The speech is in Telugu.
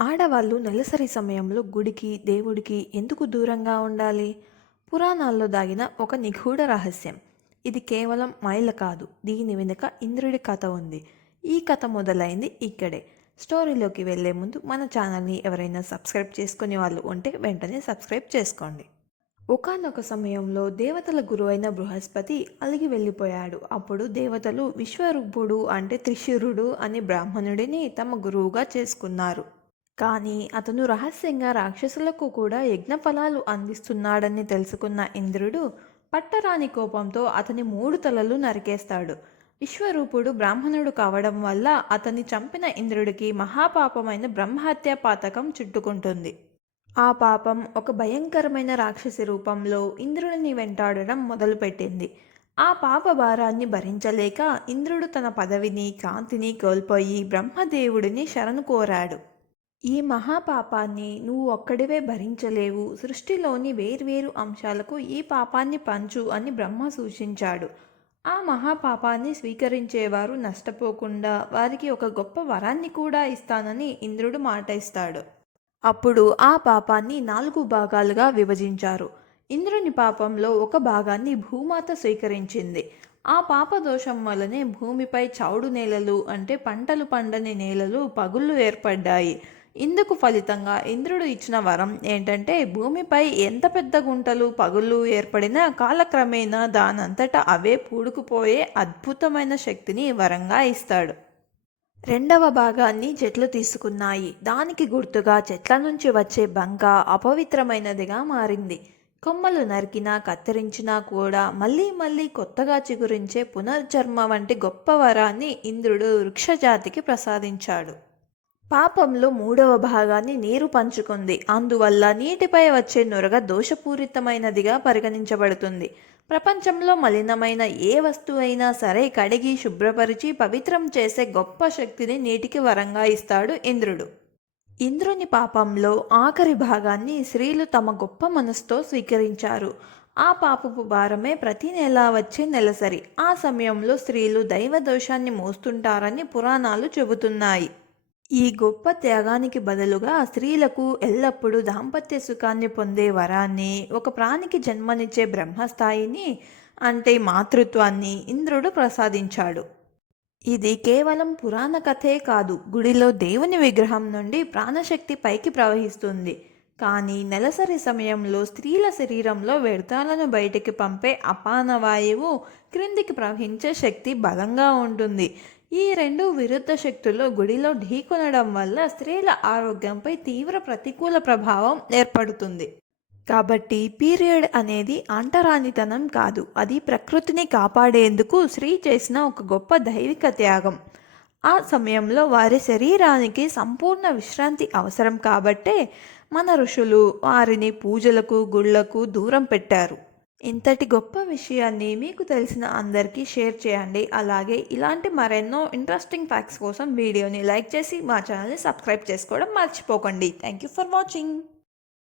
ఆడవాళ్ళు నెలసరి సమయంలో గుడికి, దేవుడికి ఎందుకు దూరంగా ఉండాలి? పురాణాల్లో దాగిన ఒక నిగూఢ రహస్యం. ఇది కేవలం మైల కాదు. దీని వెనుక ఇంద్రుడి కథ ఉంది. ఈ కథ మొదలైంది ఇక్కడే. స్టోరీలోకి వెళ్లే ముందు మన ఛానల్ని ఎవరైనా సబ్స్క్రైబ్ చేసుకునే వాళ్ళు ఉంటే వెంటనే సబ్స్క్రైబ్ చేసుకోండి. ఒకానొక సమయంలో దేవతల గురువైన బృహస్పతి అలిగి వెళ్ళిపోయాడు. అప్పుడు దేవతలు విశ్వరూపుడు అంటే త్రిశూరుడు అనే బ్రాహ్మణుడిని తమ గురువుగా చేసుకున్నారు. కానీ అతను రహస్యంగా రాక్షసులకు కూడా యజ్ఞఫలాలు అందిస్తున్నాడని తెలుసుకున్న ఇంద్రుడు పట్టరాని కోపంతో అతని 3 తలలు నరికేస్తాడు. విశ్వరూపుడు బ్రాహ్మణుడు కావడం వల్ల అతన్ని చంపిన ఇంద్రుడికి మహాపాపమైన బ్రహ్మహత్య పాతకం చుట్టుకుంటుంది. ఆ పాపం ఒక భయంకరమైన రాక్షసి రూపంలో ఇంద్రుడిని వెంటాడడం మొదలుపెట్టింది. ఆ పాప భారాన్ని భరించలేక ఇంద్రుడు తన పదవిని, కాంతిని కోల్పోయి బ్రహ్మదేవుడిని శరణు కోరాడు. ఈ మహాపాపాన్ని నువ్వు ఒక్కడివే భరించలేవు. సృష్టిలోని వేర్వేరు అంశాలకు ఈ పాపాన్ని పంచు అని బ్రహ్మ సూచించాడు. ఆ మహాపాపాన్ని స్వీకరించేవారు నష్టపోకుండా వారికి ఒక గొప్ప వరాన్ని కూడా ఇస్తానని ఇంద్రుడు మాట ఇస్తాడు. అప్పుడు ఆ పాపాన్ని 4 భాగాలుగా విభజించారు. ఇంద్రుని పాపంలో ఒక భాగాన్ని భూమాత స్వీకరించింది. ఆ పాపదోషం వలనే భూమిపై చౌడు నేలలు అంటే పంటలు పండని నేలలు పగుళ్ళు ఏర్పడ్డాయి. ఇందుకు ఫలితంగా ఇంద్రుడు ఇచ్చిన వరం ఏంటంటే భూమిపై ఎంత పెద్ద గుంటలు పగుళ్ళు ఏర్పడినా కాలక్రమేణా దానంతటా అవే పూడుకుపోయే అద్భుతమైన శక్తిని వరంగా ఇస్తాడు. రెండవ భాగాన్ని చెట్లు తీసుకున్నాయి. దానికి గుర్తుగా చెట్ల నుంచి వచ్చే బంక అపవిత్రమైనదిగా మారింది. కొమ్మలు నరికినా కత్తిరించినా కూడా మళ్ళీ మళ్ళీ కొత్తగా చిగురించే పునర్జన్మ వంటి గొప్ప వరాన్ని ఇంద్రుడు వృక్షజాతికి ప్రసాదించాడు. పాపంలో 3వ భాగాన్ని నీరు పంచుకుంది. అందువల్ల నీటిపై వచ్చే నురగ దోషపూరితమైనదిగా పరిగణించబడుతుంది. ప్రపంచంలో మలినమైన ఏ వస్తువైనా సరే కడిగి శుభ్రపరిచి పవిత్రం చేసే గొప్ప శక్తిని నీటికి వరంగా ఇస్తాడు ఇంద్రుడు. ఇంద్రుని పాపంలో ఆఖరి భాగాన్ని స్త్రీలు తమ గొప్ప మనసుతో స్వీకరించారు. ఆ పాపపు భారమే ప్రతి నెల వచ్చే నెలసరి. ఆ సమయంలో స్త్రీలు దైవ దోషాన్ని మోస్తుంటారని పురాణాలు చెబుతున్నాయి. ఈ గొప్ప త్యాగానికి బదులుగా స్త్రీలకు ఎల్లప్పుడూ దాంపత్య సుఖాన్ని పొందే వరాన్ని, ఒక ప్రాణికి జన్మనిచ్చే బ్రహ్మస్థాయిని అంటే మాతృత్వాన్ని ఇంద్రుడు ప్రసాదించాడు. ఇది కేవలం పురాణ కథే కాదు. గుడిలో దేవుని విగ్రహం నుండి ప్రాణశక్తి పైకి ప్రవహిస్తుంది. కానీ నెలసరి సమయంలో స్త్రీల శరీరంలో వ్యర్థాలను బయటికి పంపే అపాన వాయువు క్రిందికి ప్రవహించే శక్తి బలంగా ఉంటుంది. ఈ 2 విరుద్ధ శక్తులు గుడిలో ఢీకొనడం వల్ల స్త్రీల ఆరోగ్యంపై తీవ్ర ప్రతికూల ప్రభావం ఏర్పడుతుంది. కాబట్టి పీరియడ్ అనేది అంటరానితనం కాదు. అది ప్రకృతిని కాపాడేందుకు స్త్రీ చేసిన ఒక గొప్ప దైవిక త్యాగం. ఆ సమయంలో వారి శరీరానికి సంపూర్ణ విశ్రాంతి అవసరం కాబట్టే మన ఋషులు వారిని పూజలకు, గుళ్లకు దూరం పెట్టారు. ఇంతటి గొప్ప విషయాన్ని మీకు తెలిసిన అందరికీ షేర్ చేయండి. అలాగే ఇలాంటి మరెన్నో ఇంట్రెస్టింగ్ ఫ్యాక్ట్స్ కోసం వీడియోని లైక్ చేసి మా ఛానల్ని సబ్స్క్రైబ్ చేసుకోవడం మర్చిపోకండి. Thank you for watching.